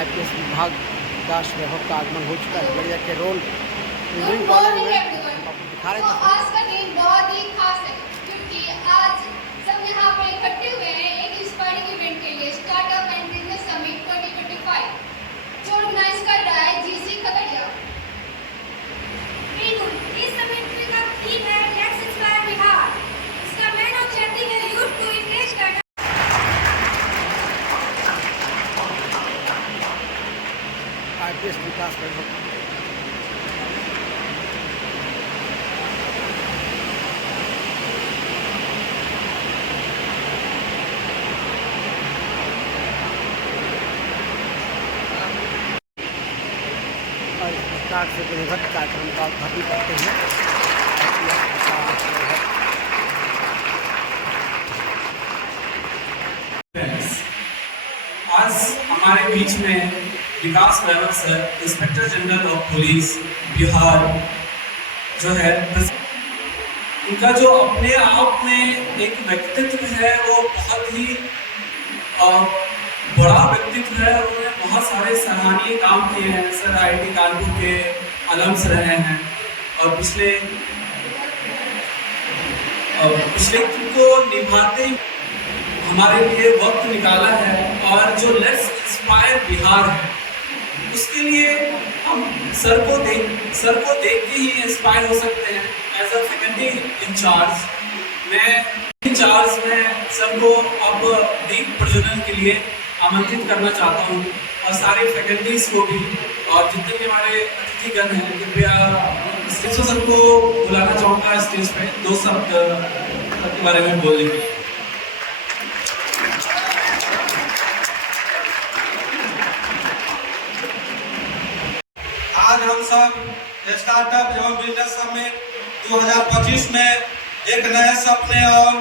IPS विभाग विकास वैभव का आगमन हो चुका है खगड़िया के role engineering good college morning में। एवरीवन। आपको दिखा रहे तो थे आज का दिन बहुत ही खास है क्योंकि आज सब यहाँ पे इकट्ठे हुए हैं एक इंस्पायरिंग इवेंट के लिए, स्टार्टअप एंड बिजनेस समिट 2025 जो ऑर्गेनाइज कर रहा है GC खगड़िया। इस समिट का थीम है लेट्स इंस्पायर बिहार। इसका मेन ऑब्जेक्टिव है यूथ को इंगेज करना। IPS विकास वैभव और इस प्रकार से विधिवत कार्यक्रम का उद्घाटन करते हैं। आज हमारे बीच में Vikas Vaibhav sir, inspector general of police Bihar जो है, उनका जो अपने आप में एक व्यक्तित्व है वो बहुत ही बड़ा व्यक्तित्व है। उन्होंने बहुत सारे सराहनीय काम किए हैं। सर IIT कानपुर के अलम्स रहे हैं और पिछले को निभाते हमारे लिए वक्त निकाला है। और जो लेट्स इंस्पायर बिहार है उसके लिए हम सर को देख के ही इंस्पायर हो सकते हैं। एज अ फैकल्टी इंचार्ज मैं सर को अब दीप प्रज्वलन के लिए आमंत्रित करना चाहता हूँ और सारे फैकल्टीज को भी और जितने भी हमारे अतिथिगण हैं कृपया सर को बुलाना चाहूँगा स्टेज पे 2 शब्द के बारे में बोलने के लिए। आज हम सब स्टार्टअप एवं बिजनेस समिट 2025 में एक नए सपने और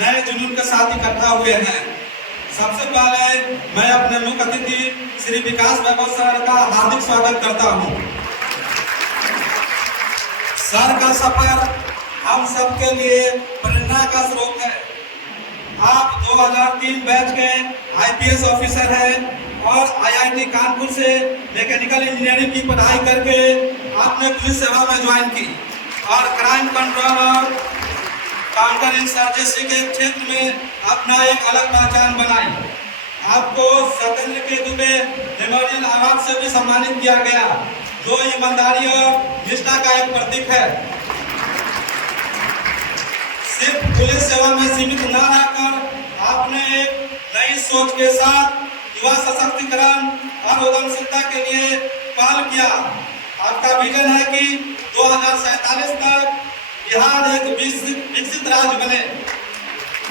नए जुनून के साथ इकट्ठा हुए हैं। सबसे पहले मैं अपने मुख्य अतिथि श्री विकास वैभव सर का हार्दिक स्वागत करता हूं। सर का सफर हम सबके लिए प्रेरणा का स्रोत है। आप 2003 बैच के IPS ऑफिसर हैं और IIT कानपुर से मैकेनिकल इंजीनियरिंग की पढ़ाई करके आपने पुलिस सेवा में ज्वाइन की और क्राइम कंट्रोल और काउंटर इंसर्जेंसी के क्षेत्र में अपना एक अलग पहचान बनाई। आपको सत्येंद्र के दुबे मेमोरियल अवार्ड से भी सम्मानित किया गया जो ईमानदारी और निष्ठा का एक प्रतीक है। सिर्फ पुलिस सेवा में सीमित न रहकर आपने एक नई सोच के साथ युवा सशक्तिकरण और उद्यमशीलता के लिए पहल किया। आपका विजन है कि 2047 तक बिहार एक विकसित राज्य बने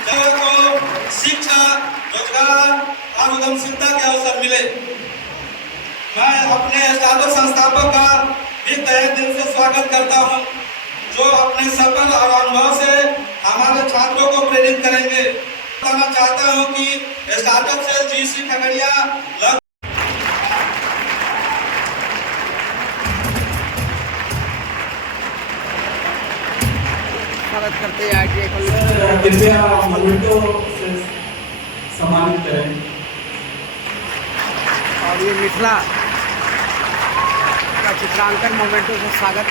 जहाँ को शिक्षा, रोजगार और उद्यमशीलता के अवसर मिले। मैं अपने स्टार्टअप संस्थापक का भी तहे दिल से स्वागत करता हूँ जो अपने सफल और अनुभव से हमारे छात्रों को प्रेरित करेंगे। बताना चाहता हूँ कि स्टार्टअप से GC खगड़िया स्वागत करते हैं ITI कॉलेज। कृपया मोमेंटो से सम्मानित करें। और ये मिथिला का चित्रांकन मोमेंटो से स्वागत।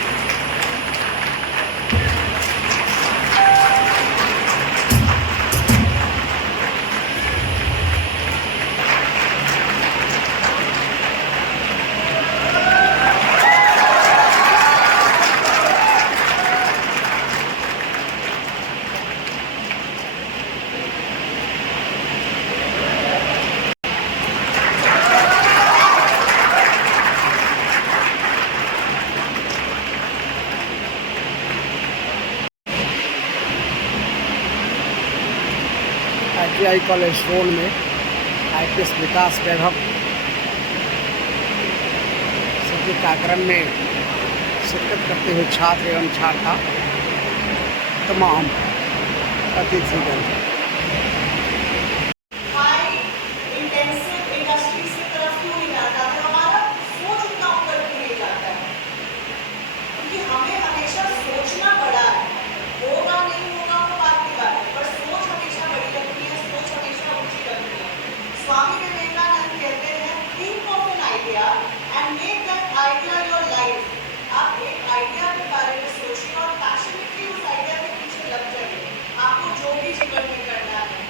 ITI कॉलेज रोड में IPS विकास वैभव के कार्यक्रम में शिरकत करते हुए छात्र एवं छात्रा तमाम अतिथिगण। स्वामी विवेकानंद कहते हैं, think of idea your life. आप एक आइडिया के बारे में सोचिए और पैशनेटली उस आइडिया के पीछे लग जाइए। आपको जो भी जीवन में करना है,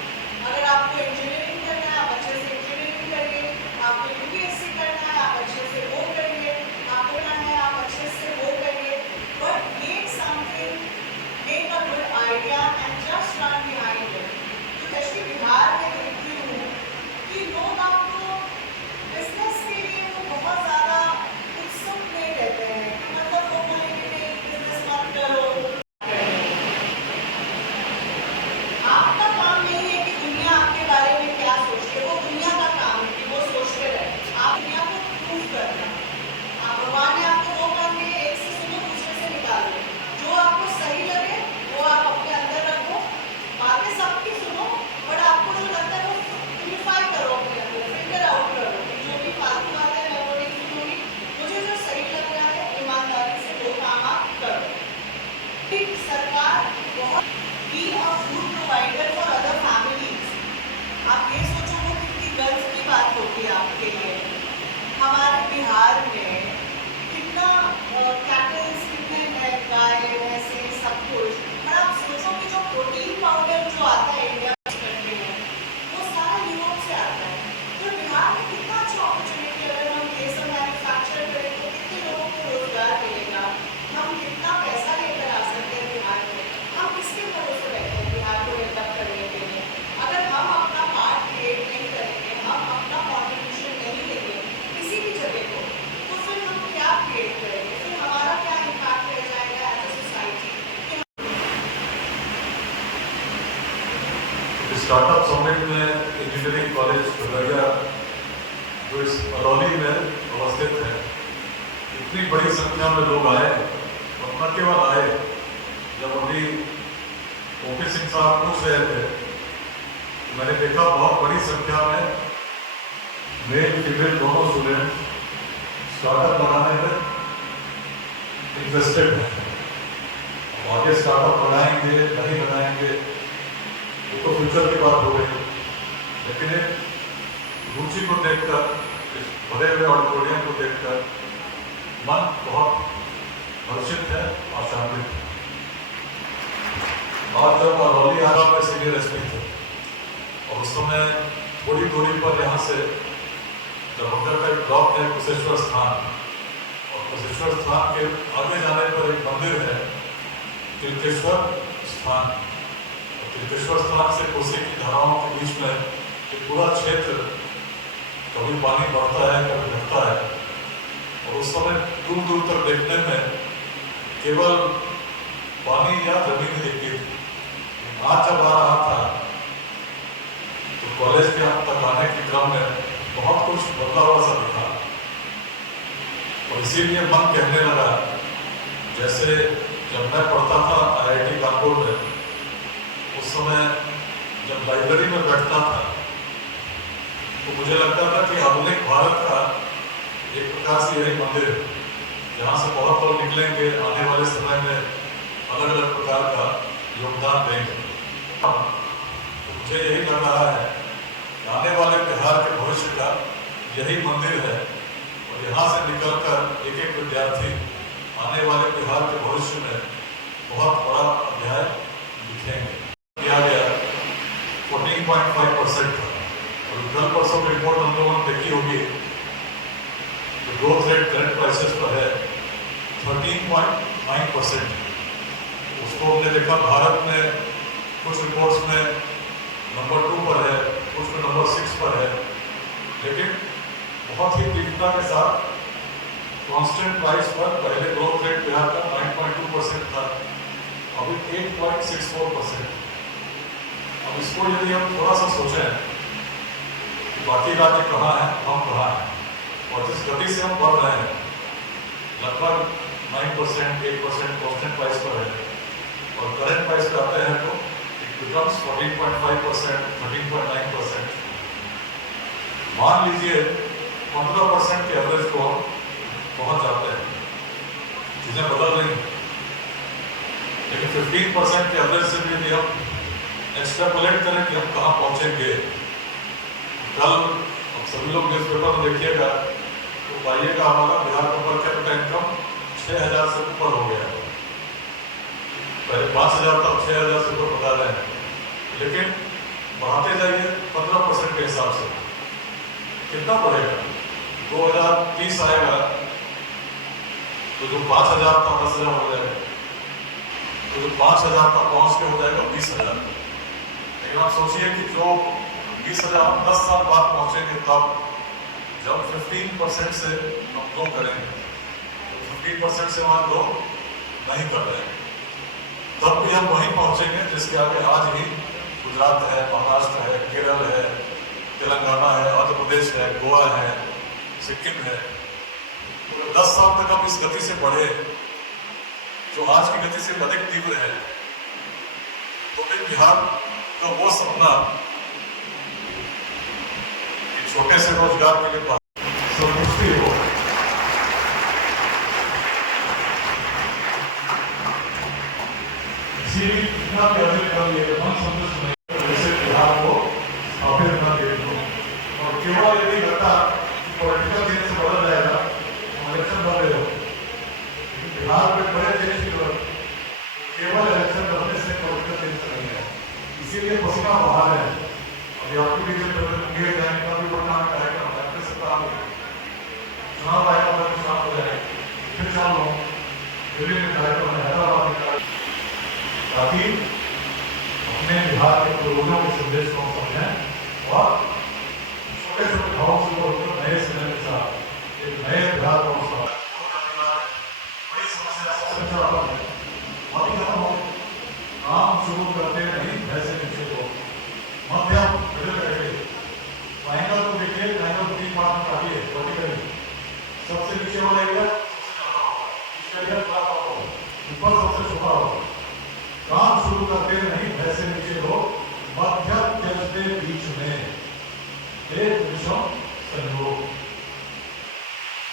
अगर आपको इंजीनियरिंग करना है, आप अच्छे से इंजीनियरिंग करिए। आपको यूपीएससी करना है, आप अच्छे से वो करिए। आपको करना है, आप अच्छे से वो करिए। But make something, make a good idea and just run behind it. Specially Bihar में देखती हूँ कि लोग आपको बिजनेस के लिए तो बहुत ज़्यादा उत्सुक नहीं रहते हैं। मतलब वो बोलेंगे नहीं बिजनेस मत करो। आपका काम नहीं है कि दुनिया आपके बारे में क्या सोचती है, वो दुनिया का काम है कि वो सोचते रहे। आप दुनिया को प्रूव करना। आप भगवान ने आपको वो काम दिए, एक से सुनो दूसरे से निकालो। जो आपको सही लगे वो आप अपने अंदर रखो। बातें सबकी सुनो, बट आपको जो लगता है वो प्यूरिफाई करो अपने अंदर, फिल्टर आउट करो कि जो भी फालतू बातें हैं मैं वो नहीं सुनूंगी। मुझे जो सही लग रहा है ईमानदारी से वो काम आप करो। ठीक, सरकार बहुत be a food provider for other families. आप ये सोचो वो कितनी गर्व की बात होती है आपके लिए। हमारे बिहार में कितना कैटल्स, कितने गाय भैंसे सब कुछ। और आप सोचो कि जो प्रोटीन पाउडर जो आता है इंडिया कंट्री में, वो सारा यूरोप से आता है। तो बिहार में कितना अच्छा अपॉर्चुनिटी, अगर हम ये सब मैन्युफैक्चर करें तो कितने लोगों को रोजगार मिलेगा। हम कितना पैसा लेकर आ सकते हैं बिहार में। हम किसके भरोसे बैठे हैं बिहार को डेवलप करने के लिए। अगर हम अपना पार्ट क्रिएट नहीं करेंगे, हम अपना कॉन्ट्रीब्यूशन नहीं देंगे किसी भी जगह को, तो फिर हम क्या क्रिएट करेंगे, फिर हमारा क्या इम्पैक्ट रह जाएगा as a society. Startup summit में इंजीनियरिंग कॉलेज खगड़िया जो इस अलौली में अवस्थित है, इतनी बड़ी संख्या में लोग आए और न केवल आए, जब अभी ओपी सिंह साहब पूछ रहे थे तो मैंने देखा बहुत बड़ी संख्या में मेल फीमेल दोनों स्टूडेंट स्टार्टअप बनाने में इंटरेस्टेड हैं। आगे स्टार्टअप बनाएंगे नहीं बनाएंगे वो तो फ्यूचर की बात हो गई, लेकिन एक रुचि को देखकर, इस भरे हुए ऑडिटोरियम को देखकर मन बहुत हर्षित है, आशान्वित है। और जब अलौली आरा में सीनियर एसपी थे और उस समय थोड़ी दूरी पर यहाँ से दरभंगा का एक ब्लॉक है कुशेश्वर स्थान, और कुशेश्वर स्थान के आगे जाने पर एक मंदिर है तिलकेश्वर स्थान। तिलकेश्वर स्थान से कोसी की धाराओं के बीच में एक पूरा क्षेत्र, कभी पानी बढ़ता है कभी घटता है, और उस समय दूर दूर तक देखने में केवल पानी या जमीन दिखती थी। आज जब आ रहा था तो कॉलेज के तक आने के क्रम में बहुत कुछ बदला हुआ सा दिखा, और इसीलिए मन कहने लगा, जैसे जब मैं पढ़ता था IIT कानपुर में, उस समय जब लाइब्रेरी में बैठता था तो मुझे लगता था कि आधुनिक भारत का एक प्रकार से यही मंदिर है, जहाँ से बहुत लोग निकलेंगे, आने वाले समय में अलग अलग प्रकार का योगदान देंगे। तो मुझे यही लग रहा है कि आने वाले बिहार के भविष्य का यही मंदिर है, और यहाँ से निकलकर एक एक विद्यार्थी आने वाले बिहार के भविष्य में बहुत बड़ा अध्याय लिखेंगे। किया गया 14.5% था, और 12% रिपोर्ट हम लोगों ने देखी होगी, तो ग्रोथ रेट करंट प्राइसेस पर है 13.9%। उसको हमने देखा भारत में कुछ रिपोर्ट्स में नंबर 2 पर है, कुछ में नंबर 6 पर है, लेकिन बहुत ही तीव्रता के साथ कांस्टेंट प्राइस पर पहले ग्रोथ रेट बिहार का 9.2% था, अभी 8.64%। अब इसको यदि हम थोड़ा सा सोचें कि बाकी राज्य कहाँ हैं, हम कहाँ हैं, और जिस गति से हम बढ़ रहे हैं, लगभग 9%, 8% कांस्टेंट प्राइस पर है, और करंट प्राइस पे आते हैं तो इट बिकम्स 14.5%, 13.9%। मान लीजिए 15% के एवरेज को हम पहुंच जाते हैं, चीजें बदल रही हैं, लेकिन 15% के एवरेज से भी यदि हम एक्सट्रापोलेट करें कि हम कहाँ पहुंचेंगे, कल अब सभी लोग न्यूज़पेपर में देखिएगा तो पाइएगा हमारा बिहार का पर कैपिटा इनकम 6,000 से ऊपर हो गया है। पहले 5,000 था, 6,000 से ऊपर बता रहे हैं, लेकिन बढ़ाते जाइए 15% के हिसाब से कितना बढ़ेगा? 2030 आएगा तो जो 5,000 था 10,000 हो जाएगा, तो जो 5,000 था पहुंच के हो जाएगा 20,000। लेकिन आप सोचिए कि जो 20,000 10 साल बाद पहुंचेंगे, तब जब 15% से हम ग्रो करेंगे, तो 15% से वहां ग्रो नहीं कर रहे हैं, तब भी हम वहीं पहुंचेंगे जिसके आगे आज ही गुजरात है, महाराष्ट्र है, केरल है, तेलंगाना है, आंध्र प्रदेश है, गोवा है, सिक्किम है। तो 10 साल तक हम इस गति से बढ़े जो आज की गति से अधिक तीव्र है, तो फिर बिहार का वो सपना छोटे से रोजगार के लिए संतुष्टि हो। इतना भी अधिक कर लिए मन संतुष्ट नहीं, जैसे बिहार को स्थापित कर दे दो। और केवल यदि लगता पॉलिटिकल चेंज से बदल जाएगा, इलेक्शन लड़ रहे हो, बिहार में बड़े चेंज की जरूरत, केवल इलेक्शन लड़ने से पॉलिटिकल चेंज नहीं है। इसीलिए पसीना बहा रहे हैं। अभी आपकी भी मुंगेर जाएंगे, काफी बड़ा कार्यक्रम है, फिर सत्ता में चुनाव आएगा, फिर चुनाव हो जाएगा, फिर चुनाव दिल्ली में कार्यक्रम है, हैदराबाद में कार्यक्रम, ताकि अपने बिहार के पूर्वजों के संदेश को समझें और छोटे छोटे भावों से वो नए समय के साथ एक नए बिहार को बड़ी समस्या सबसे बड़ा है। अभी हम काम शुरू करते नहीं, वैसे नीचे को मध्यम मिडिल कैटेगरी महंगा तो देखिए, महंगा तो 3 बार में काफी है वर्टिकली, सबसे नीचे वाला एरिया ऊपर सबसे छोटा होगा। काम शुरू करते नहीं, वैसे नीचे लोग मध्यम चलते बीच में एक विषम संयोग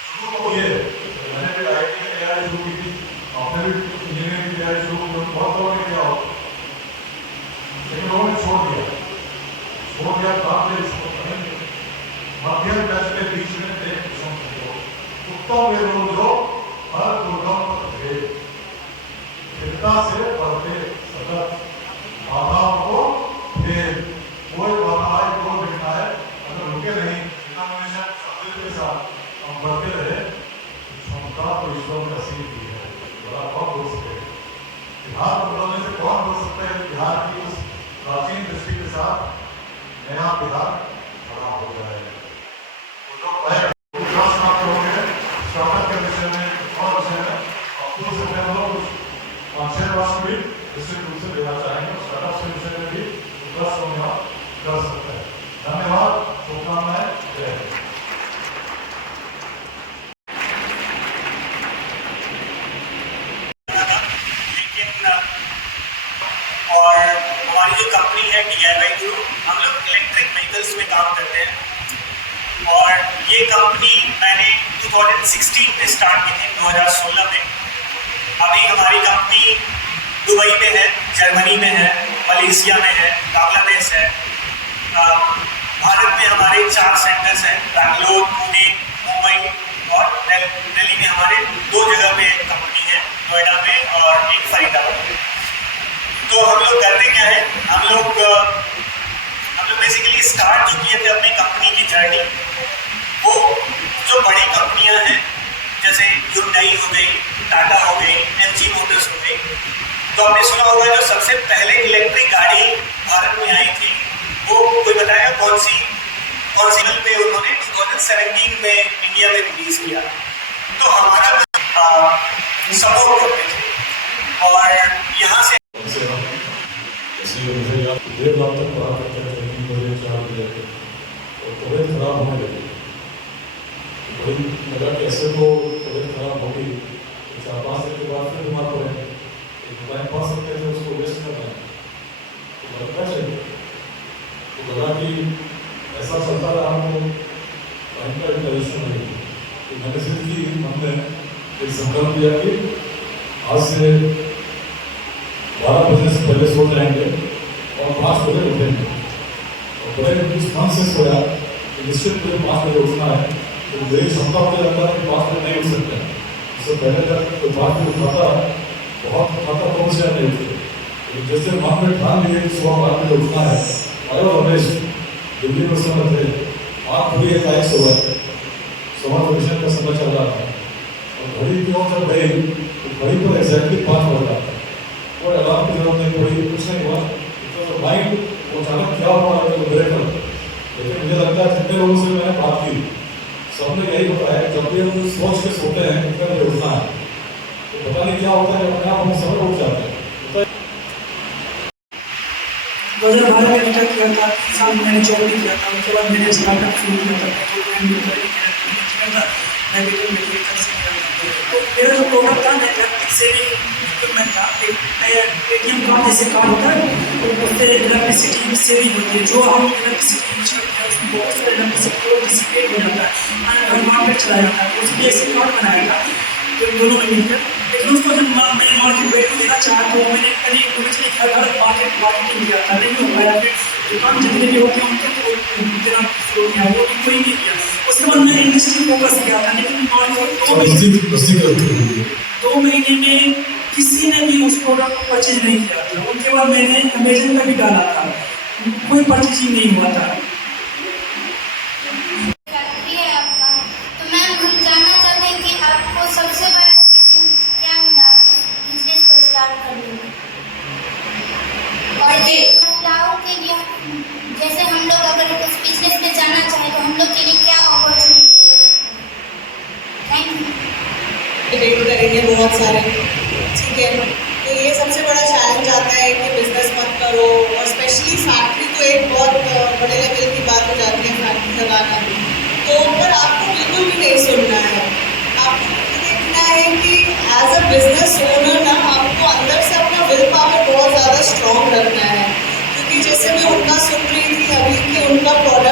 शुरू हो। ये मैंने भी आईटी की तैयारी शुरू की थी, आपने भी इंजीनियरिंग की तैयारी शुरू की, बहुत लोगों ने किया हो, लेकिन लोगों ने छोड़ दिया काम से मध्यम चलते बीच में एक विषम संयोग। उत्तम वे लोग जो हर दुर्गम पर थे, चिंता से बढ़ते सतत बाधाओं को फेर, कोई बाधा आए तो दिखना है, अगर रुके नहीं के साथ हम बढ़ते रहे, क्षमता तो ईश्वर ने असीम दी है, बड़ा कौन बोल सके। बिहार को बदलने से कौन बोल सकता है बिहार की उस प्राचीन दृष्टि के साथ नया बिहार खड़ा हो जाए। स्टार्टअप के विषय में और विषय है, आपको से पहले 5-6 वर्ष भी निश्चित रूप से देना चाहेंगे, स्टार्टअप के विषय में भी कर सकते हैं। धन्यवाद, शुभकामनाएं, जय हिंद। और हमारी जो कंपनी है DIY ग्रुप, हम लोग इलेक्ट्रिक व्हीकल्स में काम करते हैं और ये कंपनी मैंने 2016 में स्टार्ट की थी, 2016 में। अभी हमारी कंपनी दुबई में है, जर्मनी में है, मलेशिया में है, बांग्लादेश है। भारत में हमारे 4 सेंटर्स हैं, बैंगलोर, पुणे, मुंबई और दिल्ली में हमारे 2 जगह पे कंपनी है, नोएडा में और एक फरीदाबाद में। तो हम लोग करते क्या है, हम लोग बेसिकली स्टार्ट जो किए थे अपनी कंपनी की जर्नी, वो जो बड़ी कंपनियां हैं जैसे Hyundai हो गई, टाटा हो गई, MG मोटर्स हो गई, तो आपने सुना होगा जो सबसे पहले इलेक्ट्रिक गाड़ी भारत में आई थी, वो कोई बताएगा कौन सी पे उन्होंने 2017 में इंडिया में रिलीज किया। तो हमारा सपोर्ट करते थे और यहाँ से देर रात तक पढ़ा करते थे, 3 बजे 4 बजे, और तबीयत खराब होने लगी। बड़ी लगा कि ऐसे तो तबीयत खराब होगी, 4-5 दिन के बाद फिर बीमार पड़े, एक टाइम पा सकते थे, उसको वेस्ट करना है तो लगता चाहिए। तो लगा कि ऐसा चलता रहा तो टाइम का इंटरेक्शन नहीं। तो मैंने सिर्फ ही मन में एक संकल्प किया कि आज से 12 बजे से पहले सो जाएंगे और 5 बजे उठेंगे। और बड़े इस मन से सोया कि निश्चित मुझे 5 बजे उठना है, तो मेरी क्षमता मुझे लगता है कि 5 मिनट नहीं उठ सकते हैं। इससे पहले तक तो 5 मिनट उठाता बहुत उठाता तो मुझे नहीं उठते, लेकिन जैसे मन में ठान लिए कि सुबह 5 मिनट उठना है। अरे रमेश दिल्ली में समय थे, आँख खुली है, 1 सुबह मिशन का समय चल रहा था और घड़ी की ओर जब गई तो घड़ी पर एग्जैक्टली 5 बज रहा था। कोई अलार्म की जरूरत नहीं पड़ी, कुछ नहीं हुआ। तो माइंड अचानक क्या हुआ तो ब्रेकर। लेकिन मुझे लगता है जितने लोगों से मैंने बात की सबने यही बताया कि जब भी हम सोच के सोते हैं कितना बजे उठना है तो पता नहीं क्या होता है, अपने आप हम समय उठ जाते हैं। 2012 में रिटायर किया था, साल मैंने जॉब भी किया था, उसके बाद मैंने स्टार्टअप शुरू किया था, तो मेरा जो प्रोडक्ट था इलेक्ट्रिक सेविंग इक्विपमेंट था। ATM कार्ड जैसे कार्ड होता है उससे इलेक्ट्रिसिटी सेविंग होती है। जो हम इलेक्ट्रिसिटी यूज करते हैं उसमें बहुत सारे इलेक्ट्रिसिटी को डिसिपेट हो जाता है, घर मार्केट चला जाता है। उसके लिए ऐसे कार्ड बनाया था तो दोनों में मिलकर। लेकिन उसको जब मैंने मार्केट वैल्यू देना चाहा तो मैंने करीब घर मार्केटिंग किया था, नहीं हो पाया। फिर दुकान जितने भी होते हैं उनके तो इतना शुरू किया, वो भी कोई नहीं किया। उसके बाद मैंने इंडस्ट्री फोकस किया था, लेकिन 2 महीने में किसी ने भी उस प्रोडक्ट को परचेज नहीं किया था। उसके बाद मैंने अमेजन पर भी डाला था, कोई परचेजिंग नहीं हुआ था। तो मैम हम जानना चाहते हैं कि आपको सबसे बड़ा चैलेंज क्या मिला बिजनेस को स्टार्ट करने में, और महिलाओं के लिए जैसे हम लोग अगर उस बिजनेस में जाना चाहें तो हम लोग के लिए क्या अपॉर्चुनिटी हो सकता है? Thank you. डिबेट करेंगे बहुत सारे, ठीक है। तो ये सबसे बड़ा चैलेंज आता है कि बिजनेस मत करो, और स्पेशली फैक्ट्री तो एक बहुत बड़े लेवल की बात हो जाती है फैक्ट्री लगाना। तो पर आपको बिल्कुल भी नहीं सुनना है, आपको देखना है कि एज अ बिजनेस ओनर ना आपको अंदर से अपना विल पावर बहुत ज़्यादा स्ट्रॉन्ग रखना है। क्योंकि जैसे मैं उनका सुन रही थी अभी कि उनका प्रोडक्ट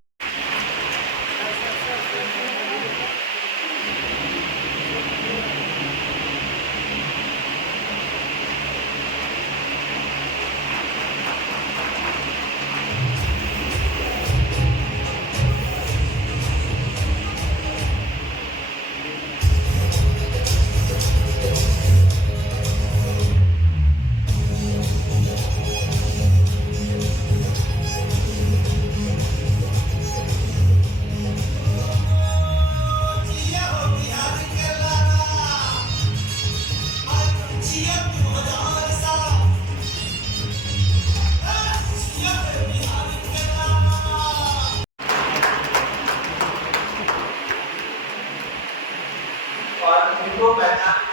और इनको पहचान